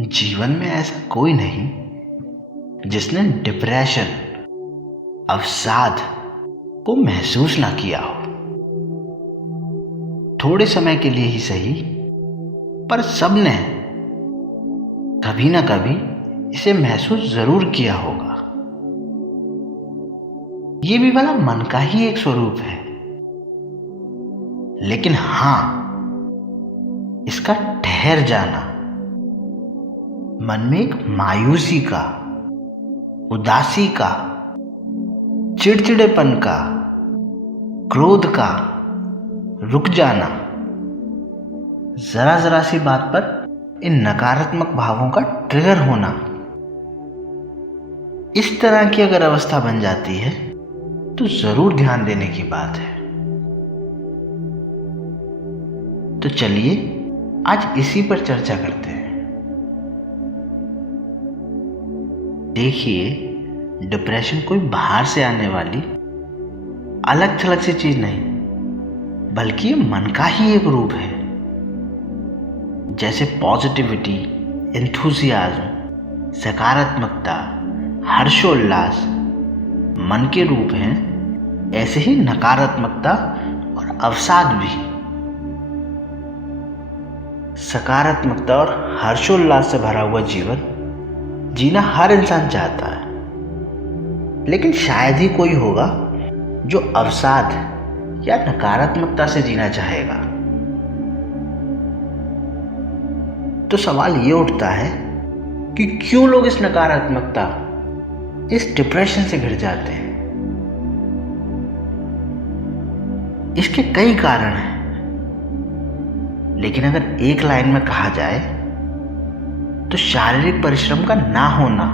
जीवन में ऐसा कोई नहीं जिसने डिप्रेशन, अवसाद को महसूस ना किया हो। थोड़े समय के लिए ही सही, पर सबने कभी ना कभी इसे महसूस जरूर किया होगा। ये भी भला मन का ही एक स्वरूप है, लेकिन हाँ, इसका ठहर जाना मन में एक मायूसी का, उदासी का, चिड़चिड़ेपन का, क्रोध का रुक जाना, जरा जरा सी बात पर इन नकारात्मक भावों का ट्रिगर होना, इस तरह की अगर अवस्था बन जाती है तो जरूर ध्यान देने की बात है। तो चलिए आज इसी पर चर्चा करते हैं। देखिए, डिप्रेशन कोई बाहर से आने वाली अलग थलग सी चीज नहीं, बल्कि ये मन का ही एक रूप है। जैसे पॉजिटिविटी, एंथुसियाज्म, सकारात्मकता, हर्षोल्लास मन के रूप हैं, ऐसे ही नकारात्मकता और अवसाद भी। सकारात्मकता और हर्षोल्लास से भरा हुआ जीवन जीना हर इंसान चाहता है, लेकिन शायद ही कोई होगा जो अवसाद या नकारात्मकता से जीना चाहेगा। तो सवाल ये उठता है कि क्यों लोग इस नकारात्मकता, इस डिप्रेशन से घिर जाते हैं। इसके कई कारण हैं, लेकिन अगर एक लाइन में कहा जाए तो शारीरिक परिश्रम का ना होना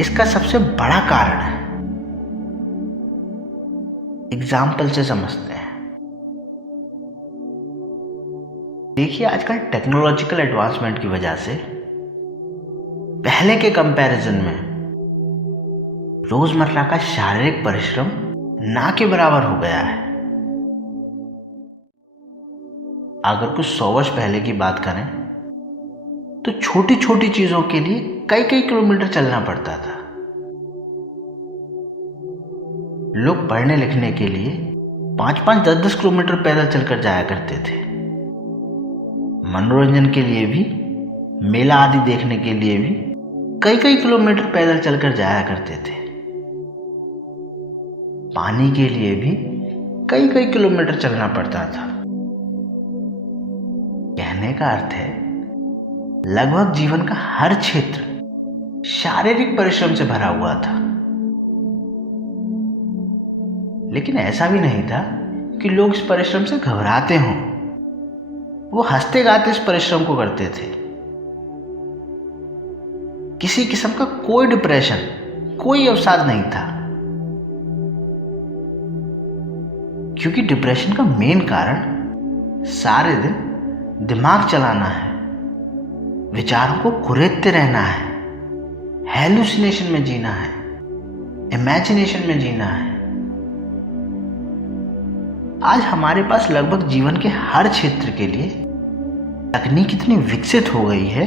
इसका सबसे बड़ा कारण है। एग्जाम्पल से समझते हैं। देखिए, आजकल टेक्नोलॉजिकल एडवांसमेंट की वजह से पहले के कंपैरिजन में रोजमर्रा का शारीरिक परिश्रम ना के बराबर हो गया है। अगर कुछ 100 वर्ष पहले की बात करें तो छोटी छोटी चीजों के लिए कई कई किलोमीटर चलना पड़ता था। लोग पढ़ने लिखने के लिए 5-5, 10-10 किलोमीटर पैदल चलकर जाया करते थे। मनोरंजन के लिए भी, मेला आदि देखने के लिए भी कई कई किलोमीटर पैदल चलकर जाया करते थे। पानी के लिए भी कई कई किलोमीटर चलना पड़ता था। कहने का अर्थ है, लगभग जीवन का हर क्षेत्र शारीरिक परिश्रम से भरा हुआ था। लेकिन ऐसा भी नहीं था कि लोग इस परिश्रम से घबराते हों। वो हंसते गाते इस परिश्रम को करते थे। किसी किस्म का कोई डिप्रेशन, कोई अवसाद नहीं था, क्योंकि डिप्रेशन का मेन कारण सारे दिन दिमाग चलाना है, विचारों को कुरेदते रहना है, हेलुसिनेशन में जीना है, इमेजिनेशन में जीना है। आज हमारे पास लगभग जीवन के हर क्षेत्र के लिए तकनीक इतनी विकसित हो गई है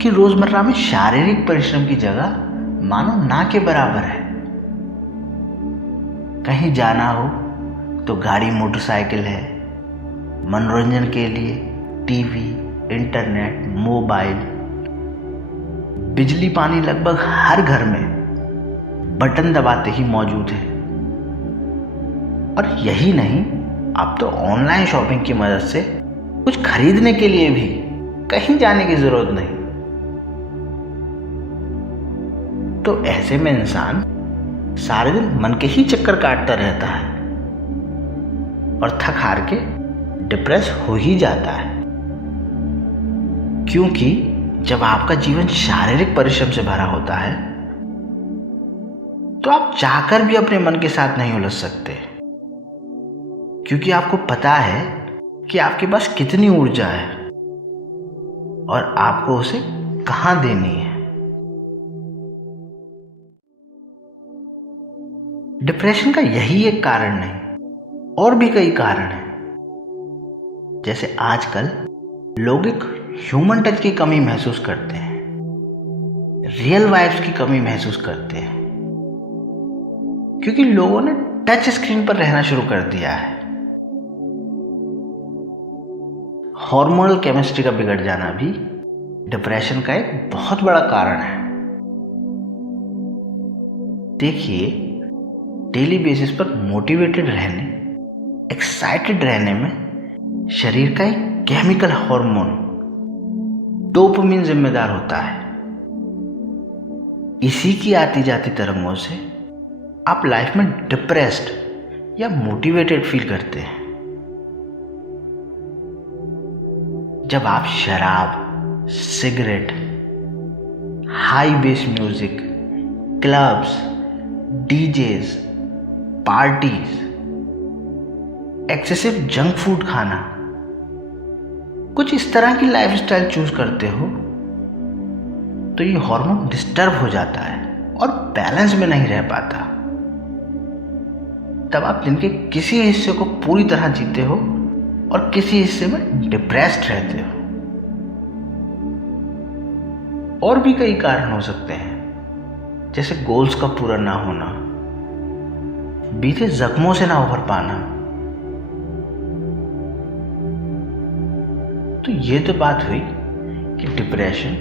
कि रोजमर्रा में शारीरिक परिश्रम की जगह मानो ना के बराबर है। कहीं जाना हो तो गाड़ी, मोटरसाइकिल है। मनोरंजन के लिए टीवी, इंटरनेट, मोबाइल, बिजली, पानी लगभग हर घर में बटन दबाते ही मौजूद है। और यही नहीं, अब तो ऑनलाइन शॉपिंग की मदद से कुछ खरीदने के लिए भी कहीं जाने की जरूरत नहीं। तो ऐसे में इंसान सारे दिन मन के ही चक्कर काटता रहता है और थक हार के डिप्रेस हो ही जाता है। क्योंकि जब आपका जीवन शारीरिक परिश्रम से भरा होता है तो आप चाहकर भी अपने मन के साथ नहीं उलझ सकते, क्योंकि आपको पता है कि आपके पास कितनी ऊर्जा है और आपको उसे कहां देनी है। डिप्रेशन का यही एक कारण नहीं, और भी कई कारण हैं। जैसे आजकल लोग एक ह्यूमन टच की कमी महसूस करते हैं, रियल वाइब्स की कमी महसूस करते हैं, क्योंकि लोगों ने टच स्क्रीन पर रहना शुरू कर दिया है। हार्मोनल केमिस्ट्री का बिगड़ जाना भी डिप्रेशन का एक बहुत बड़ा कारण है। देखिए, डेली बेसिस पर मोटिवेटेड रहने, एक्साइटेड रहने में शरीर का एक केमिकल हार्मोन डोपामिन जिम्मेदार होता है। इसी की आती जाती तरंगों से आप लाइफ में डिप्रेस्ड या मोटिवेटेड फील करते हैं। जब आप शराब, cigarette, high base music, clubs, DJs, parties, excessive junk food खाना, कुछ इस तरह की लाइफस्टाइल चूज करते हो, तो ये हार्मोन डिस्टर्ब हो जाता है और बैलेंस में नहीं रह पाता। तब आप दिन के किसी हिस्से को पूरी तरह जीते हो और किसी हिस्से में डिप्रेस्ड रहते हो। और भी कई कारण हो सकते हैं, जैसे गोल्स का पूरा ना होना, बीते जख्मों से ना उभर पाना। तो ये तो बात हुई कि डिप्रेशन,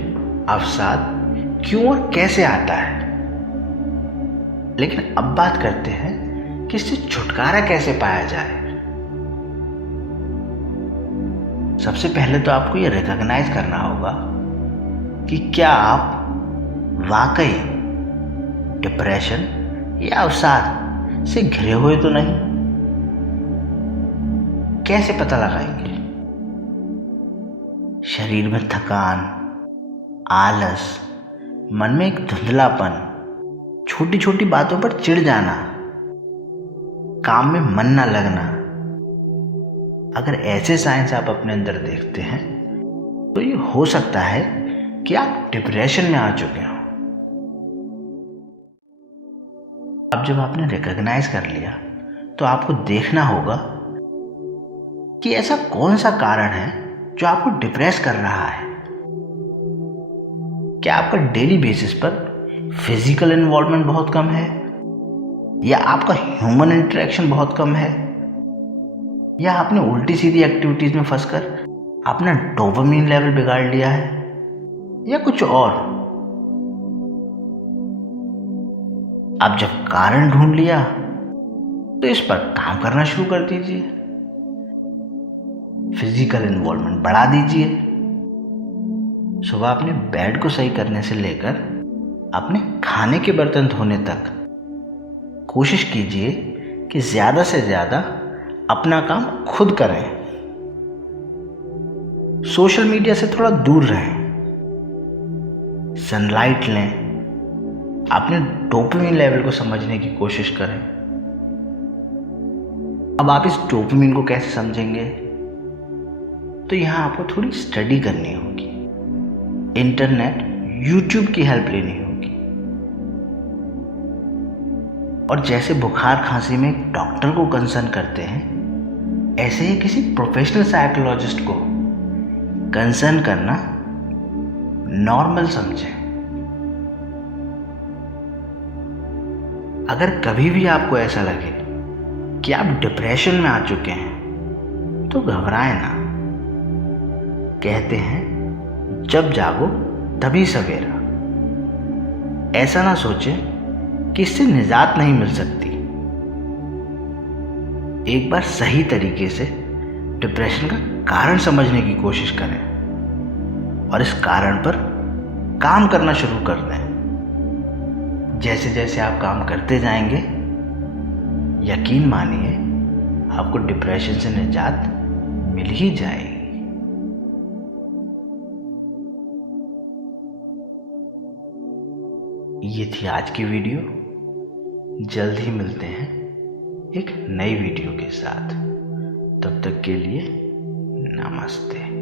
अवसाद क्यों और कैसे आता है। लेकिन अब बात करते हैं कि इससे छुटकारा कैसे पाया जाए। सबसे पहले तो आपको ये रिकॉग्नाइज करना होगा कि क्या आप वाकई डिप्रेशन या अवसाद से घिरे हुए तो नहीं। कैसे पता लगाएंगे? शरीर में थकान, आलस, मन में एक धुंधलापन, छोटी छोटी बातों पर चिढ़ जाना, काम में मन ना लगना। अगर ऐसे साइंस आप अपने अंदर देखते हैं तो ये हो सकता है कि आप डिप्रेशन में आ चुके हो। अब जब आपने रिकॉग्नाइज कर लिया तो आपको देखना होगा कि ऐसा कौन सा कारण है जो आपको डिप्रेस कर रहा है। क्या आपका डेली बेसिस पर फिजिकल इन्वॉल्वमेंट बहुत कम है, या आपका ह्यूमन इंटरेक्शन बहुत कम है, या आपने उल्टी सीधी एक्टिविटीज में फंसकर अपना डोपामिन लेवल बिगाड़ लिया है, या कुछ और। अब जब कारण ढूंढ लिया तो इस पर काम करना शुरू कर दीजिए। फिजिकल इन्वॉल्वमेंट बढ़ा दीजिए। सुबह अपने बेड को सही करने से लेकर अपने खाने के बर्तन धोने तक कोशिश कीजिए कि ज्यादा से ज्यादा अपना काम खुद करें। सोशल मीडिया से थोड़ा दूर रहें, सनलाइट लें, अपने डोपामिन लेवल को समझने की कोशिश करें। अब आप इस डोपामिन को कैसे समझेंगे? तो यहां आपको थोड़ी स्टडी करनी होगी, इंटरनेट, यूट्यूब की हेल्प लेनी होगी। और जैसे बुखार खांसी में एक डॉक्टर को कंसर्न करते हैं, ऐसे ही किसी प्रोफेशनल साइकोलॉजिस्ट को कंसर्न करना नॉर्मल समझें। अगर कभी भी आपको ऐसा लगे कि आप डिप्रेशन में आ चुके हैं तो घबराएं ना। कहते हैं जब जागो तभी सवेरा। ऐसा ना सोचें कि इससे निजात नहीं मिल सकती। एक बार सही तरीके से डिप्रेशन का कारण समझने की कोशिश करें और इस कारण पर काम करना शुरू कर दें। जैसे जैसे आप काम करते जाएंगे, यकीन मानिए आपको डिप्रेशन से निजात मिल ही जाएगी। ये थी आज की वीडियो। जल्द ही मिलते हैं एक नई वीडियो के साथ। तब तक के लिए नमस्ते।